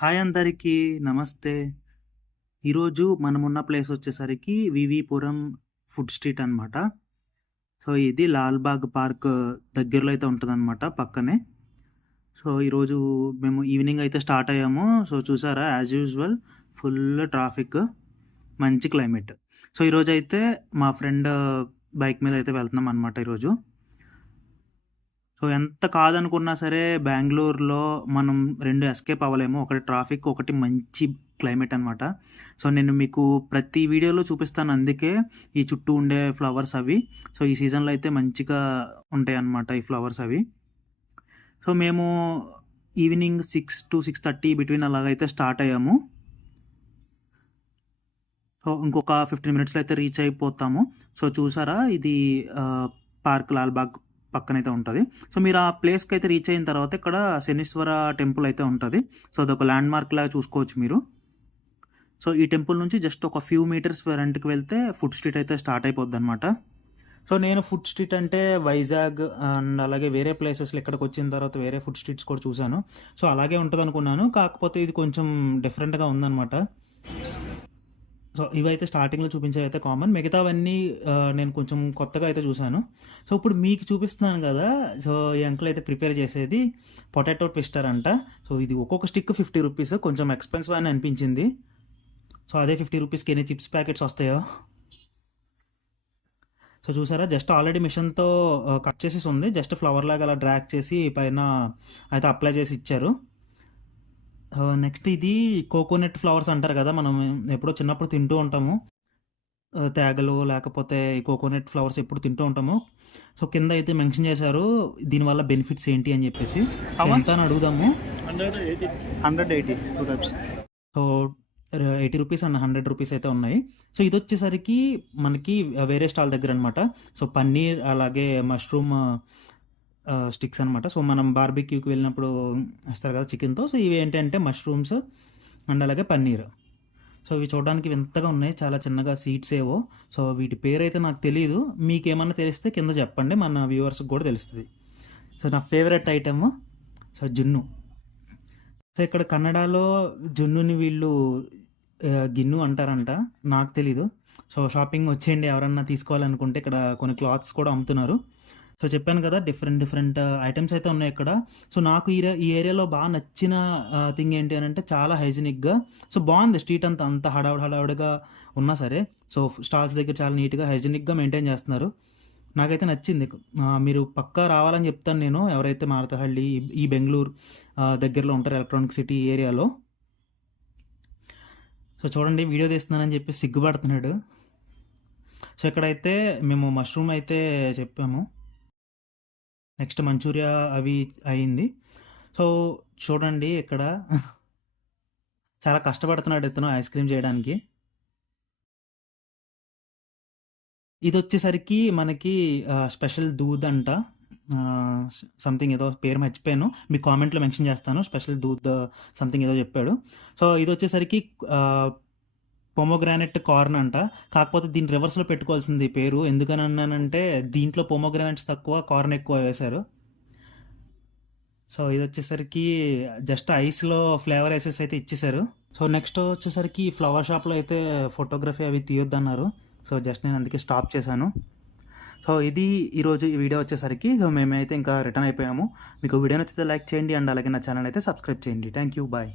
Hi అందరికీ. నమస్తే. ఈరోజు మనమున్న ప్లేస్ వచ్చేసరికి వివిపురం ఫుడ్ స్ట్రీట్ అనమాట. సో, ఇది లాల్‌బాగ్ పార్క్ దగ్గరలో అయితే ఉంటదనమాట పక్కనే. సో, ఈరోజు మేము ఈవినింగ్ అయితే స్టార్ట్ అయ్యాము. సో, చూసారా యాజ్ యూజువల్ ఫుల్ ట్రాఫిక్, మంచి క్లైమేట్. సో, ఈరోజైతే మా ఫ్రెండ్ బైక్ మీద అయితే వెళ్తున్నాం అనమాట ఈరోజు. సో, ఎంత కాదనుకున్నా సరే బెంగుళూరులో మనం 2 ఎస్కేప్ అవ్వలేము. ఒకటి ట్రాఫిక్, ఒకటి మంచి క్లైమేట్ అనమాట. సో, నేను మీకు ప్రతి వీడియోలో చూపిస్తాను. అందుకే ఈ చుట్టూ ఉండే ఫ్లవర్స్ అవి. సో, ఈ సీజన్‌లో అయితే మంచిగా ఉంటాయన్నమాట ఈ ఫ్లవర్స్ అవి. సో, మేము ఈవినింగ్ 6-6:30 బిట్వీన్ అలాగైతే స్టార్ట్ అయ్యాము. సో, ఇంకొక 15 మినిట్స్‌లో అయితే రీచ్ అయిపోతాము. సో, చూసారా ఇది పార్క్ లాల్‌బాగ్ పక్కనైతే ఉంటది. సో, మీరు ఆ ప్లేస్‌కైతే రీచ్ అయిన తర్వాత ఇక్కడ శనీశ్వర టెంపుల్ అయితే ఉంటది. సో, అదొక ల్యాండ్‌మార్క్‌లాగా చూసుకోవచ్చు మీరు. సో, ఈ టెంపుల్ నుంచి జస్ట్ ఒక ఫ్యూ మీటర్స్ ఫ్రంట్‌కి వెళ్తే ఫుడ్ స్ట్రీట్ అయితే స్టార్ట్ అయిపోద్దనమాట. సో, నేను ఫుడ్ స్ట్రీట్ అంటే వైజాగ్ అండ్ అలాగే వేరే ప్లేసెస్‌లో ఇక్కడికొచ్చిన తర్వాత వేరే ఫుడ్ స్ట్రీట్స్ కూడా చూసాను. సో, అలాగే ఉంటదనుకున్నాను. కాకపోతే ఇది కొంచెం డిఫరెంట్‌గా ఉందనమాట. సో, ఇవైతే స్టార్టింగ్‌లో చూపించేవైతే కామన్. మిగతావన్నీ నేను కొంచెం కొత్తగా అయితే చూసాను. సో, ఇప్పుడు మీకు చూపిస్తున్నాను గదా! సో, ఈ అంకుల్ అయితే ప్రిపేర్ చేసేది పొటాటో ట్విస్టర్ అంట. సో, ఇది ఒక్కొక్క స్టిక్ ₹50 కొంచెం ఎక్స్‌పెన్సివ్ అని అనిపించింది. సో, అదే ₹50కి ఎన్ని చిప్స్ ప్యాకెట్స్ వస్తాయో. సో, చూసారా జస్ట్ ఆల్రెడీ మిషన్‌తో కట్ చేసేసి ఉంది. జస్ట్ ఫ్లవర్ లాగా అలా డ్రాగ్ చేసి పైన అయితే అప్లై చేసి ఇచ్చారు. నెక్స్ట్ ఇది కోకోనట్ ఫ్లవర్స్ అంటారు గదా! మనం ఎప్పుడో చిన్నప్పుడు తింటూ ఉంటాము. తేగలు లేకపోతే ఈ కోకోనట్ ఫ్లవర్స్ ఎప్పుడు తింటూ ఉంటాము. సో, కింద అయితే మెన్షన్ చేశారు దీనివల్ల బెనిఫిట్స్ ఏంటి అని జెప్పేసి. How ఎంత much? అని అడుగుదాము. 180. 180 2 టైప్స్. సో, ₹80 అండ్ ₹100 అయితే ఉన్నాయి. సో, ఇదొచ్చేసరికి మనకి వేరే స్టాల్ దగ్గరనమాట. సో, పన్నీర్ అలాగే మష్రూమ్ స్టిక్స్ అనమాట. సో, మనం బార్బిక్యూకి వెళ్ళినప్పుడు ఇస్తారు కదా చికెన్‌తో. సో, ఇవేంటంటే మష్రూమ్స్ అండ్ అలాగే పన్నీర్. సో, ఇవి చూడడానికి వింతగా ఉన్నాయి. చాలా చిన్నగా సీడ్స్ ఏవో. సో, వీటి పేరైతే నాకు తెలీదు. మీకేమన్నా తెలిస్తే కింద చెప్పండి. మన వ్యూవర్స్‌కి కూడా తెలుస్తది. సో, నా ఫేవరెట్ ఐటెము సో, జున్ను. సో, ఇక్కడ కన్నడలో జున్నుని వీళ్ళు గిన్ను అంటారంట. నాకు తెలీదు. సో, షాపింగ్ వచ్చేయండి ఎవరన్నా తీసుకోవాలనుకుంటే ఇక్కడ కొన్ని క్లాత్స్ కూడా అమ్ముతున్నారు. సో, చెప్పాను కదా! డిఫరెంట్ డిఫరెంట్ ఐటెమ్స్ అయితే ఉన్నాయి ఇక్కడ. సో, నాకు ఈ ఏరియాలో బాగా నచ్చిన థింగ్ ఏంటి అనంటే చాలా హైజీనిక్‌గా సో, బావుంది స్ట్రీట్ అంతా. అంత హడావిడిగా ఉన్నా సరే సో, స్టాల్స్ దగ్గర చాలా నీట్‌గా హైజీనిక్‌గా మెయింటైన్ చేస్తున్నారు. నాకైతే నచ్చింది. మీరు పక్కా రావాలని చెప్తాను నేను. ఎవరైతే మారతహಳ್ಳಿ ఈ బెంగుళూరు దగ్గరలో ఉంటారో ఎలక్ట్రానిక్ సిటీ ఏరియాలో. సో, చూడండి వీడియో తీస్తున్నానని చెప్పేసి సిగ్గుపడుతున్నాడు. సో, ఇక్కడైతే మేము మష్రూమ్ అయితే చెప్పాము. నెక్స్ట్ మంచూరియా అవి అయింది. సో, చూడండి ఇక్కడ చాలా కష్టపడుతున్నాడు ఇతను ఐస్ క్రీమ్ చేయడానికి. ఇదొచ్చేసరికి మనకి స్పెషల్ దూద్ అంట. సంథింగ్ ఏదో పేరు మర్చిపోయాను. మీకు కామెంట్‌లో మెన్షన్ చేస్తాను. స్పెషల్ దూద్ సంథింగ్ ఏదో చెప్పాడు. సో, ఇదొచ్చేసరికి పొమోగ్రానైట్ కార్న్ అంట. కాకపోతే దీన్ని రివర్స్‌లో పెట్టుకోవాల్సింది పేరు. ఎందుకనన్నానంటే దీంట్లో పొమోగ్రానైట్స్ తక్కువ, కార్న్ ఎక్కువ వేశారు. సో, ఇదొచ్చేసరికి జస్ట్ ఐస్‌లో ఫ్లేవర్ ఎసెన్స్ అయితే ఇచ్చేశారు. సో, నెక్స్ట్ వచ్చేసరికి ఫ్లవర్ షాప్‌లో అయితే ఫోటోగ్రఫీ అవి తీయొద్దన్నారు. సో, జస్ట్ నేను అందుకే స్టాప్ చేశాను. సో, ఇది ఈరోజు ఈ వీడియో వచ్చేసరికి సో, మేమైతే ఇంకా రిటర్న్ అయిపోయాము. మీకు వీడియో నచ్చితే లైక్ చేయండి అండ్ అలాగే నా ఛానల్ అయితే సబ్స్క్రైబ్ చేయండి. Thank you. బాయ్.